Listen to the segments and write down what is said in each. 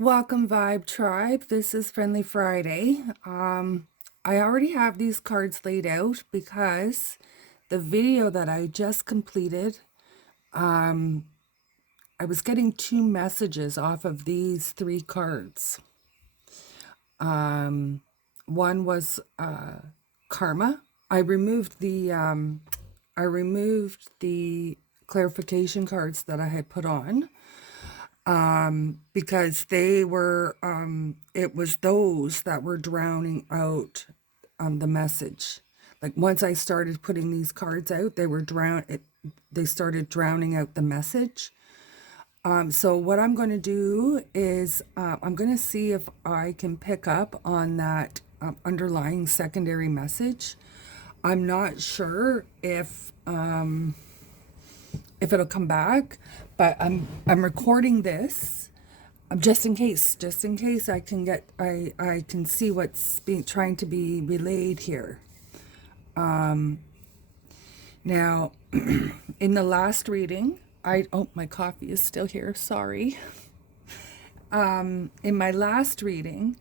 Welcome, Vibe Tribe. This is Friendly Friday. I already have these cards laid out because the video that I just completed, I was getting two messages off of these three cards. One was karma. I removed the clarification cards that I had put on because they were it was those that were drowning out the message. Like once I started putting these cards out, they started drowning out the message. So what I'm going to do is I'm going to see if I can pick up on that underlying secondary message. I'm not sure if it'll come back, but I'm recording this just in case I can see what's being trying to be relayed here. Now, in the last reading, my coffee is still here. Sorry. In my last reading,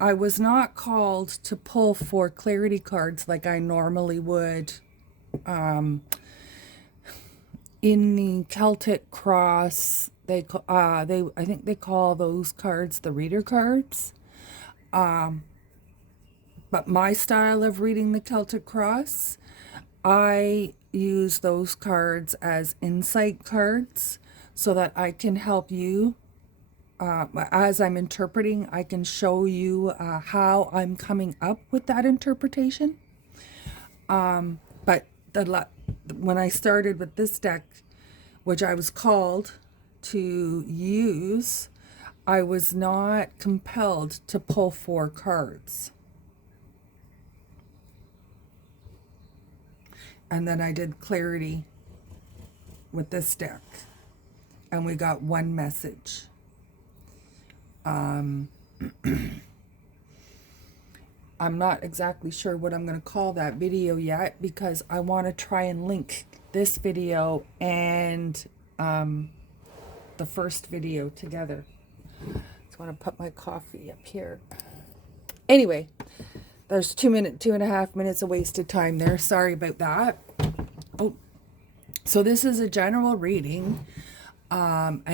I was not called to pull for clarity cards like I normally would. In the Celtic Cross, I think they call those cards the reader cards. But my style of reading the Celtic Cross, I use those cards as insight cards so that I can help you. As I'm interpreting, I can show you how I'm coming up with that interpretation. But when I started with this deck, which I was called to use, I was not compelled to pull 4 cards. And then I did clarity with this deck, and we got one message. I'm not exactly sure what I'm going to call that video yet because I want to try and link this video and the first video together. Just want to put my coffee up here. Anyway, there's 2.5 minutes of wasted time there. Sorry about that. Oh, so this is a general reading, and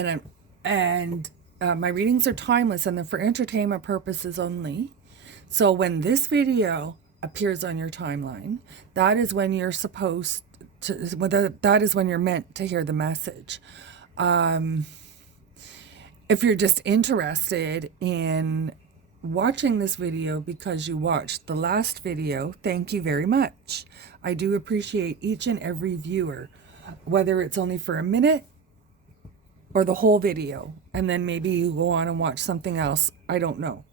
my readings are timeless and they're for entertainment purposes only. So when this video appears on your timeline, that is when you're supposed to, that is when you're meant to hear the message. If you're just interested in watching this video because you watched the last video, thank you very much. I do appreciate each and every viewer, whether it's only for a minute or the whole video, and then maybe you go on and watch something else. I don't know.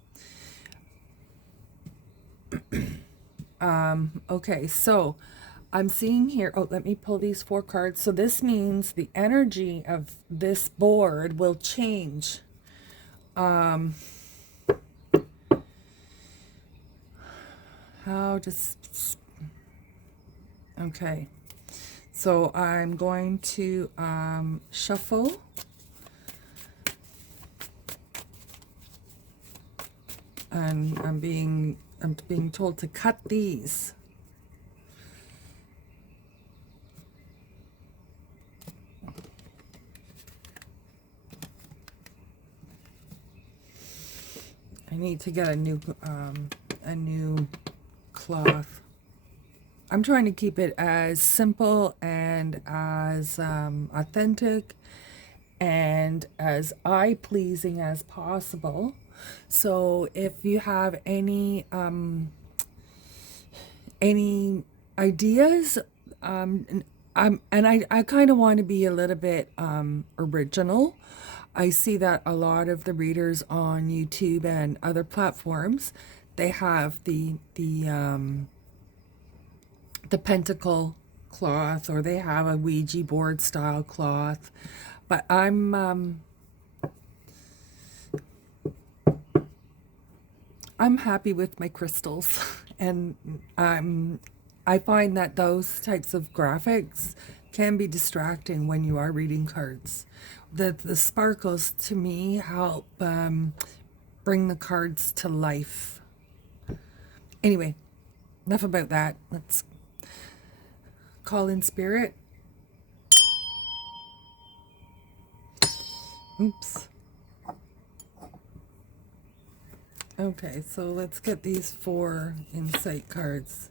Okay, so I'm seeing here, let me pull these 4 cards. So this means the energy of this board will change. Okay. So I'm going to shuffle. And I'm being told to cut these. I need to get a new cloth. I'm trying to keep it as simple and as authentic and as eye-pleasing as possible. So if you have any ideas, I kind of want to be a little bit original. I see that a lot of the readers on YouTube and other platforms, they have the pentacle cloth, or they have a Ouija board style cloth, but I'm happy with my crystals, and I find that those types of graphics, can be distracting when you are reading cards. The sparkles to me help bring the cards to life. Anyway, enough about that. Let's call in spirit. Oops. Okay, so let's get these 4 insight cards.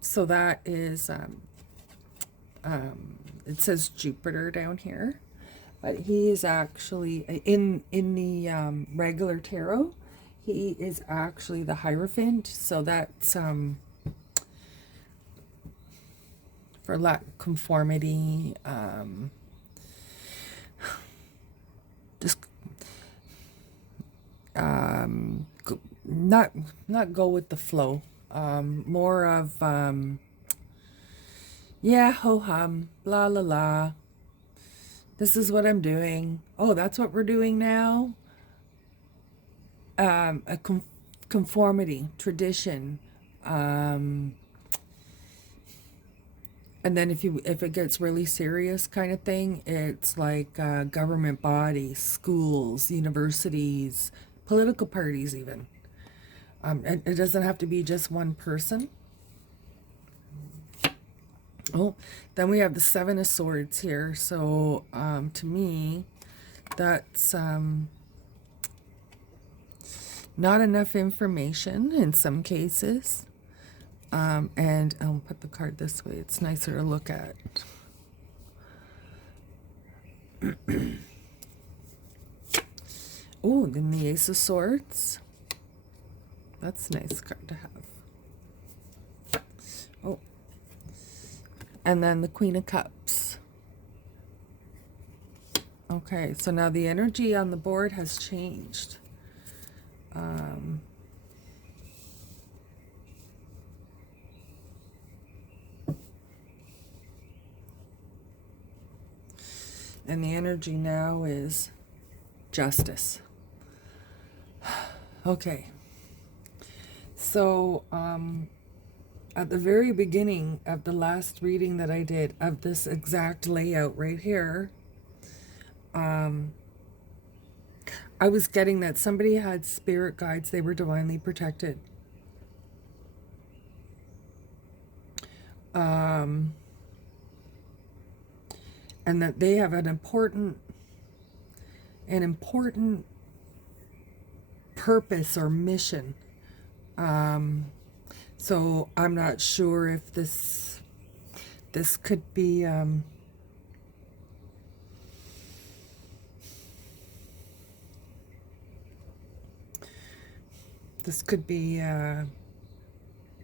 So that is, it says Jupiter down here, but he is actually, in the regular tarot, he is actually the Hierophant, so that's for conformity, just not go with the flow, more of yeah, ho hum, blah la la, this is what I'm doing, oh, that's what we're doing now. A conformity, tradition, and then if it gets really serious kind of thing, it's like government bodies, schools, universities, political parties even. It doesn't have to be just one person. Oh, then we have the 7 of Swords here. So to me, that's not enough information in some cases. And I'll put the card this way. It's nicer to look at. Oh, then the Ace of Swords. That's a nice card to have. Oh. And then the Queen of Cups. Okay, so now the energy on the board has changed. And the energy now is justice. Okay. So, at the very beginning of the last reading that I did of this exact layout right here, I was getting that somebody had spirit guides. They were divinely protected. And that they have an important purpose or mission. So I'm not sure if this could be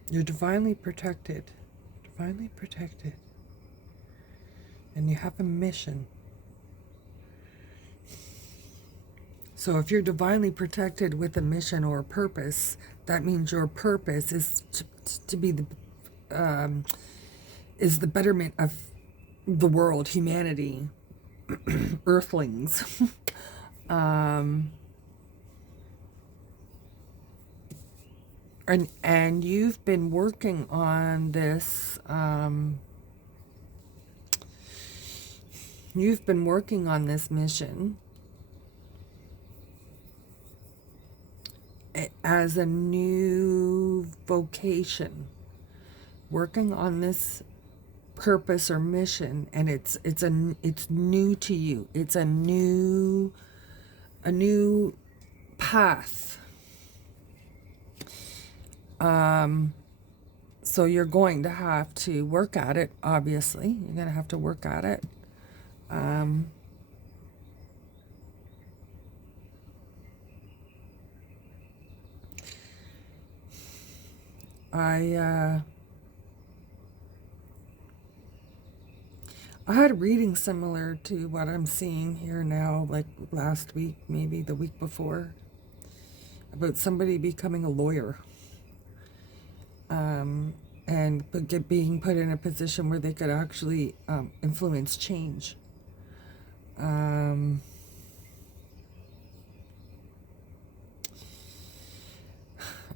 you're divinely protected, and you have a mission. So if you're divinely protected with a mission or a purpose, that means your purpose is to be the betterment of the world, humanity, earthlings. And you've been working on this. You've been working on this mission as a new vocation, working on this purpose or mission, and it's new to you. It's a new path. So you're going to have to work at it. Obviously, you're going to have to work at it. I had a reading similar to what I'm seeing here now, like last week, maybe the week before, about somebody becoming a lawyer, and being put in a position where they could actually influence change.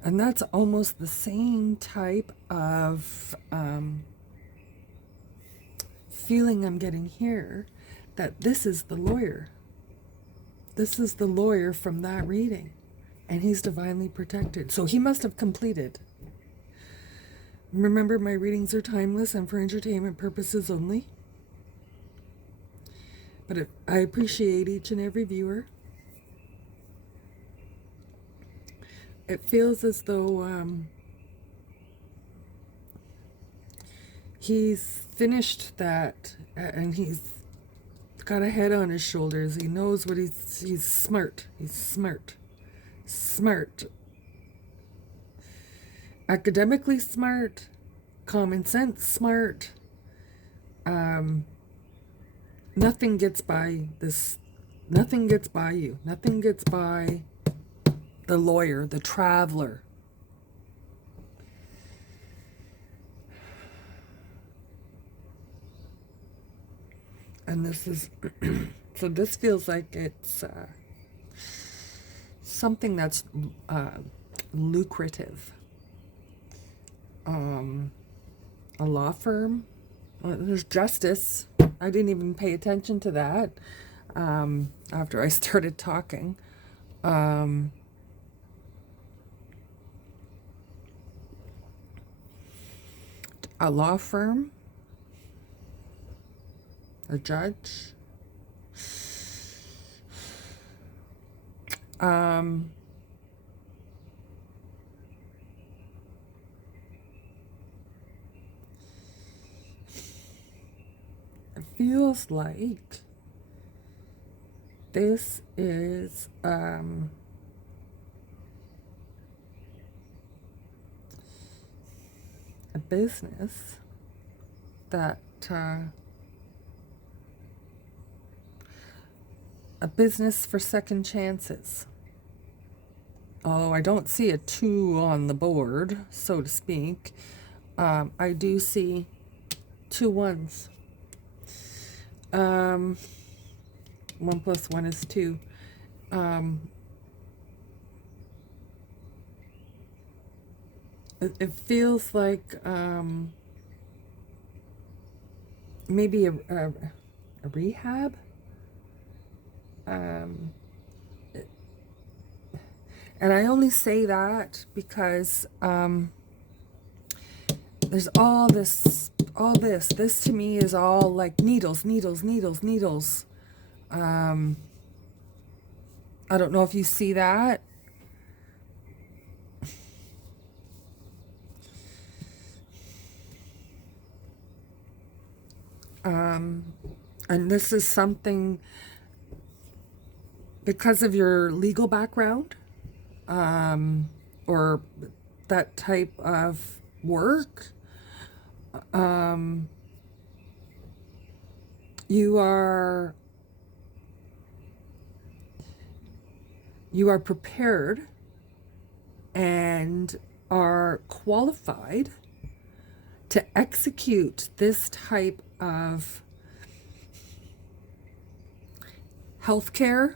And that's almost the same type of feeling I'm getting here that this is the lawyer. This is the lawyer from that reading. And he's divinely protected. So he must have completed. Remember, my readings are timeless and for entertainment purposes only. But I appreciate each and every viewer. It feels as though he's finished that, and he's got a head on his shoulders. He knows what he's smart. He's smart. Smart. Academically smart. Common sense smart. Nothing gets by this. Nothing gets by you. Nothing gets by the lawyer, the traveler. And this is, so this feels like it's something that's lucrative. A law firm. There's justice. I didn't even pay attention to that after I started talking. A law firm. A judge. It feels like this is a business that a business for second chances. Oh, I don't see a 2 on the board, so to speak. I do see 2 1s. 1 plus 1 is 2. It feels like maybe a rehab. And I only say that because there's all this. This to me is all like needles. I don't know if you see that. And this is something because of your legal background, or that type of work, you are prepared and are qualified to execute this type of healthcare,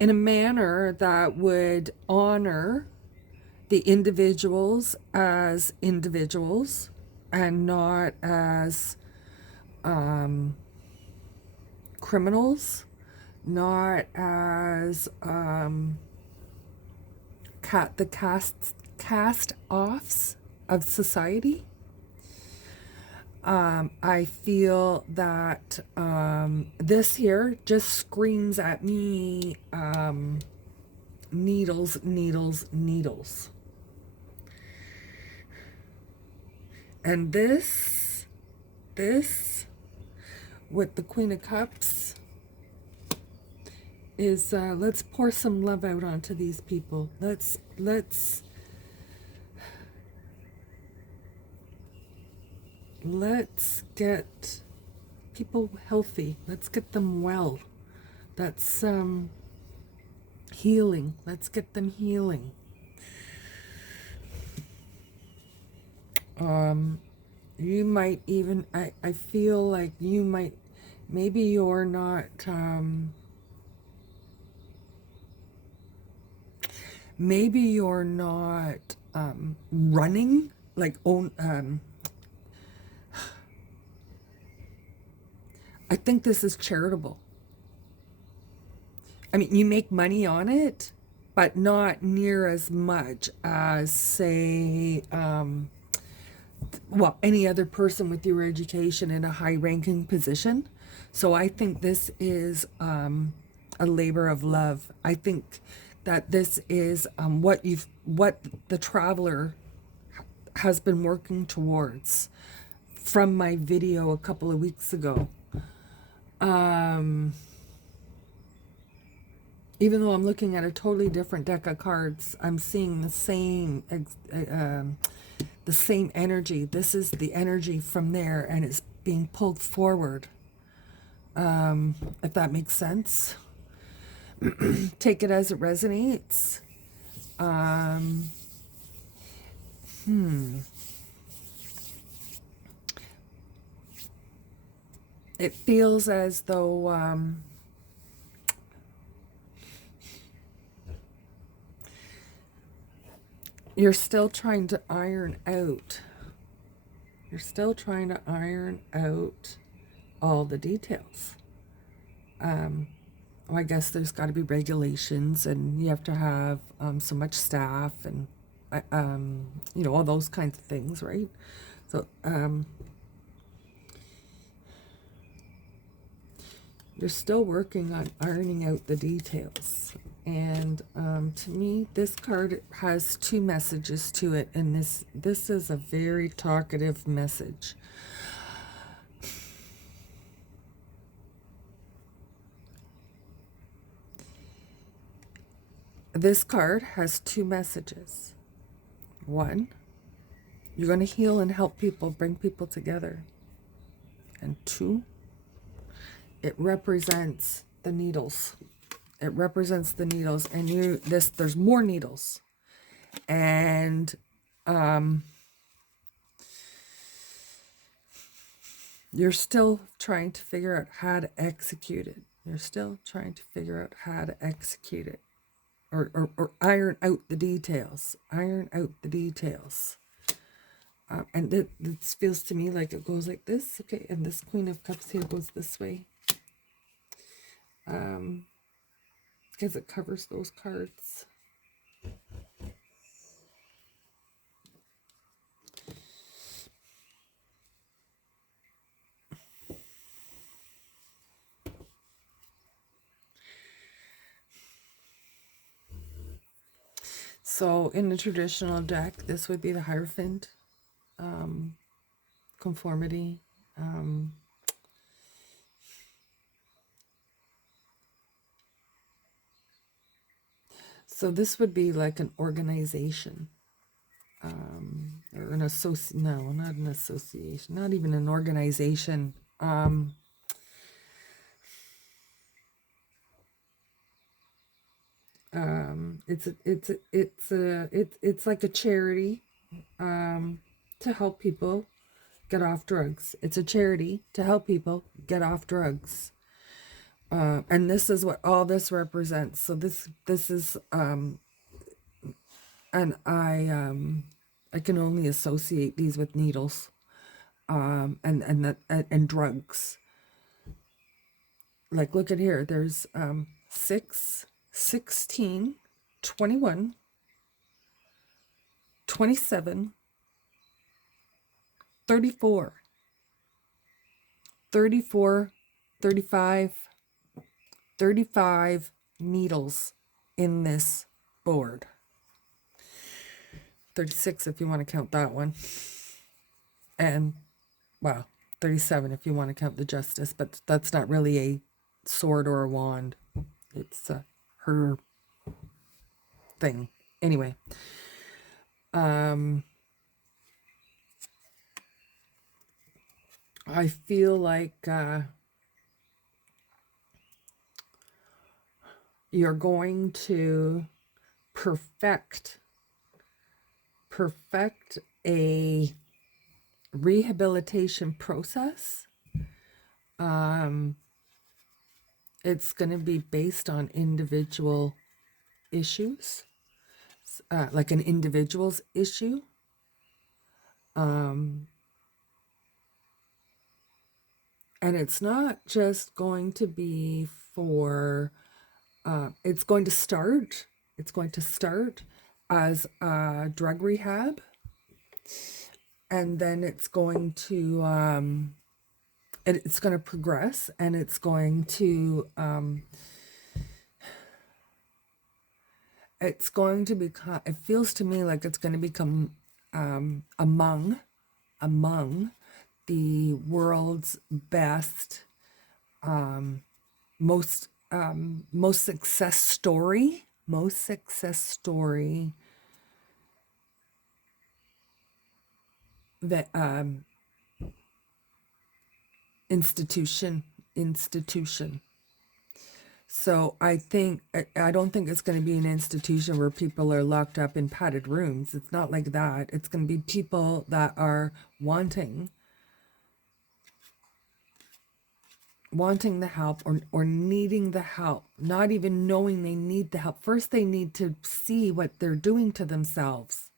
in a manner that would honor the individuals as individuals and not as criminals, not as the cast-offs of society. I feel that this here just screams at me needles. And this with the Queen of Cups is let's pour some love out onto these people. Let's get people healthy. Let's get them well. That's healing. Let's get them healing. You might even, I feel like you might, maybe you're not, maybe you're not running, like own. I think this is charitable. I mean, you make money on it, but not near as much as, say, well, any other person with your education in a high-ranking position. So I think this is a labor of love. I think that this is what the traveler has been working towards from my video a couple of weeks ago. Even though I'm looking at a totally different deck of cards, I'm seeing the same energy. This is the energy from there, and it's being pulled forward. If that makes sense. Take it as it resonates. It feels as though you're still trying to iron out. You're still trying to iron out all the details. I guess there's got to be regulations, and you have to have so much staff, and all those kinds of things, right? So you're still working on ironing out the details. And to me, this card has two messages to it, and this is a very talkative message. This card has two messages. One, you're going to heal and help people, bring people together. And two, it represents the needles. It represents the needles, and there's more needles. And you're still trying to figure out how to execute it. You're still trying to figure out how to execute it. Or iron out the details. Iron out the details. And this feels to me like it goes like this. Okay, and this Queen of Cups here goes this way. Because it covers those cards. So in the traditional deck, this would be the Hierophant, conformity. So this would be like an organization, or an association. No, not an association. Not even an organization. It's like a charity to help people get off drugs. It's a charity to help people get off drugs. And this is what all this represents. So this is and I can only associate these with needles, and drugs. Like, look at here. There's 6, 16, 21, 27, 34, 34, 35, 35 needles in this board. 36 if you want to count that one. And, well, 37 if you want to count the Justice, but that's not really a sword or a wand. It's her thing. Anyway. I feel like you're going to perfect a rehabilitation process. It's going to be based on individual issues. is like an individual's issue. And it's not just going to be for, it's going to start as drug rehab, and then it's going to progress, and it's going to become, it feels to me like it's going to become among the world's best, most success story that institution. So I don't think it's going to be an institution where people are locked up in padded rooms. It's not like that. It's going to be people that are wanting the help, or needing the help, not even knowing they need the help. First, they need to see what they're doing to themselves.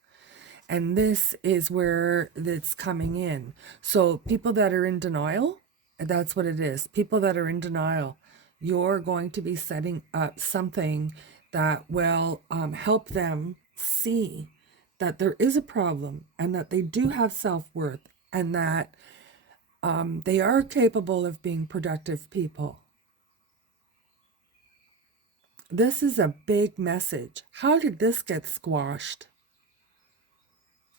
And this is where it's coming in. So people that are in denial, that's what it is. People that are in denial, you're going to be setting up something that will help them see that there is a problem, and that they do have self-worth, and that they are capable of being productive people. This is a big message. How did this get squashed?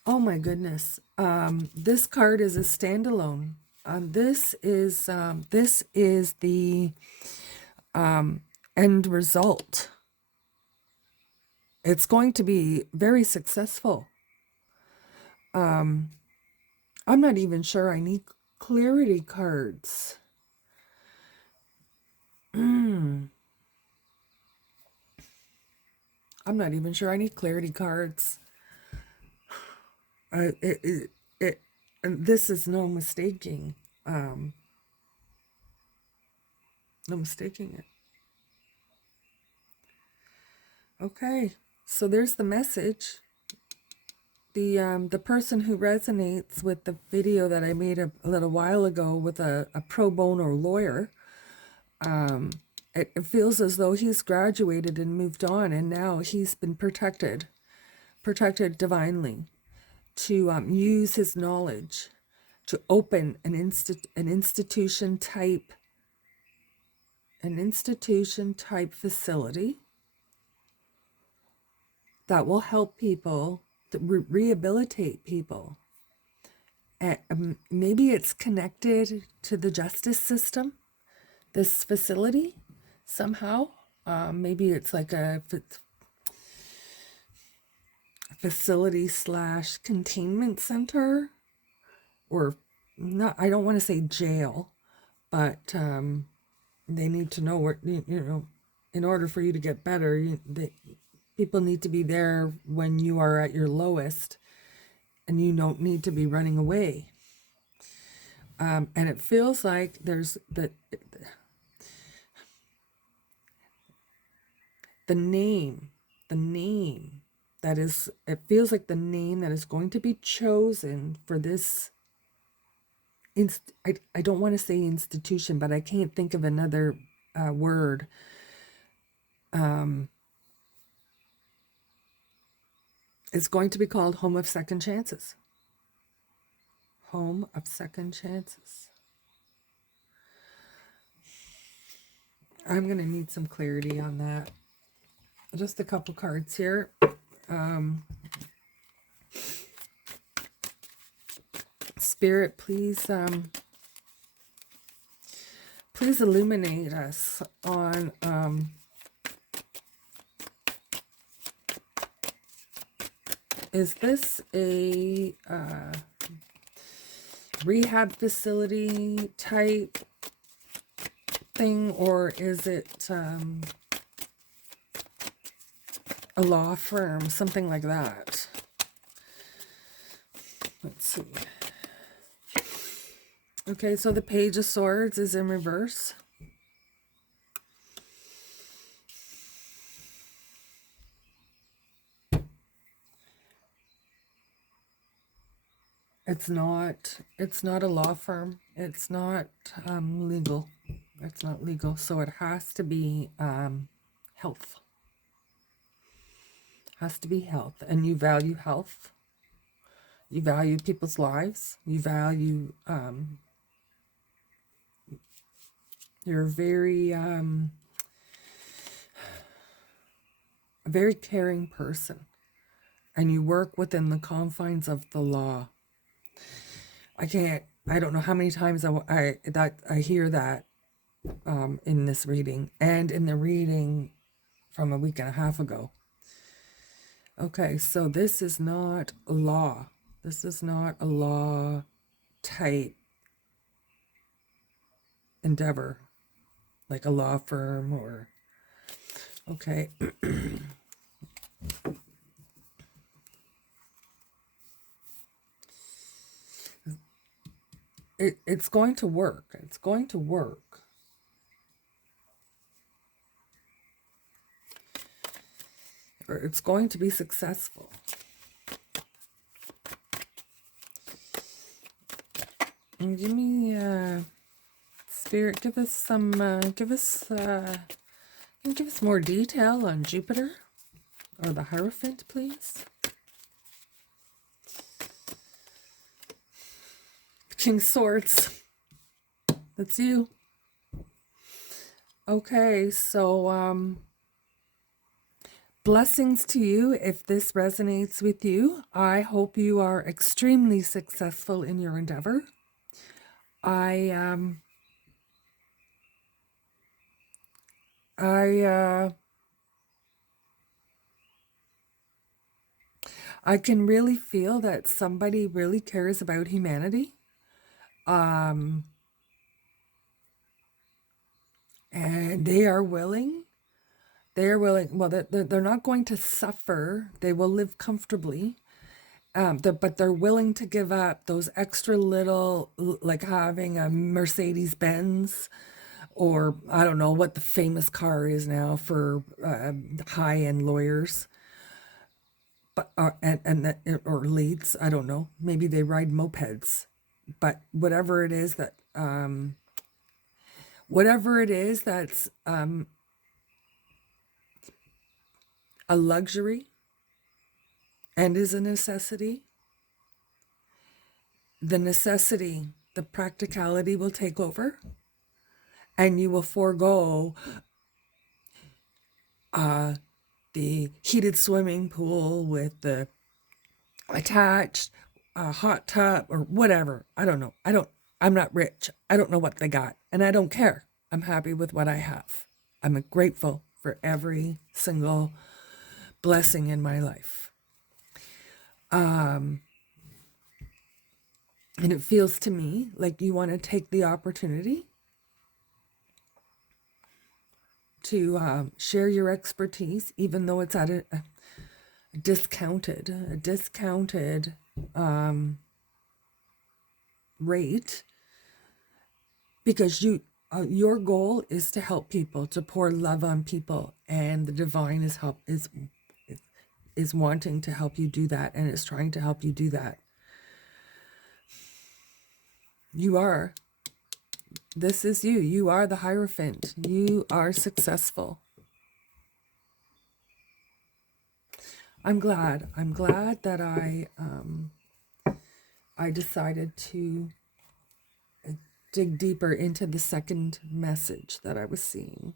Oh my goodness. This card is a standalone. This is the end result. It's going to be very successful. I'm not even sure I need clarity cards. I'm not even sure I need clarity cards. This is no mistaking. No mistaking it. Okay, so there's the message. The person who resonates with the video that I made a little while ago with a pro bono lawyer, it feels as though he's graduated and moved on, and now he's been protected divinely, to use his knowledge to open an institution type facility that will help people, to rehabilitate people. And maybe it's connected to the justice system, this facility, somehow. Maybe it's like a facility / containment center, or not. I don't want to say jail, but they need to know where, in order for you to get better, people need to be there when you are at your lowest, and you don't need to be running away. And it feels like there's the name that is, it feels like the name that is going to be chosen for this I don't want to say institution, but I can't think of another word. It's going to be called Home of Second Chances. Home of Second Chances. I'm going to need some clarity on that. Just a couple cards here. Spirit, please illuminate us on is this a rehab facility type thing, or is it a law firm, something like that? Let's see. Okay, so the Page of Swords is in reverse. It's not a law firm. It's not legal. It's not legal. So it has to be health. Has to be health. And you value health. You value people's lives. You value, you're a very caring person. And you work within the confines of the law. I don't know how many times I hear that in this reading and in the reading from a week and a half ago. Okay, so this is not law. This is not a law type endeavor, like a law firm or, okay. It's going to work. It's going to work. Or it's going to be successful. And give me, Spirit, give us more detail on Jupiter or the Hierophant, please. King Swords. That's you. Okay, so blessings to you if this resonates with you. I hope you are extremely successful in your endeavor. I can really feel that somebody really cares about humanity. And they are willing. Well, they're not going to suffer. They will live comfortably. But they're willing to give up those extra little, like having a Mercedes Benz, or I don't know what the famous car is now for high-end lawyers, but or leads. I don't know. Maybe they ride mopeds, but whatever it is that's a luxury and is a necessity. The practicality will take over, and you will forego the heated swimming pool with the attached hot tub or whatever. I don't know. I'm not rich. I don't know what they got, and I don't care. I'm happy with what I have. I'm grateful for every single blessing in my life. And it feels to me like you want to take the opportunity to share your expertise, even though it's at a discounted rate, because your goal is to help people, to pour love on people, and the divine is wanting to help you do that, and is trying to help you do that. This is you. You are the Hierophant. You are successful. I'm glad that I decided to dig deeper into the second message that I was seeing.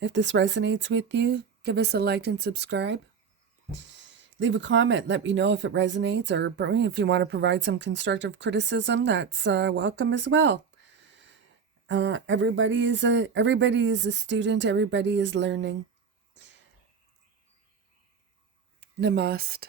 If this resonates with you, give us a like and subscribe. Leave a comment. Let me know if it resonates, or if you want to provide some constructive criticism, that's welcome as well. Everybody is a student. Everybody is learning. Namaste.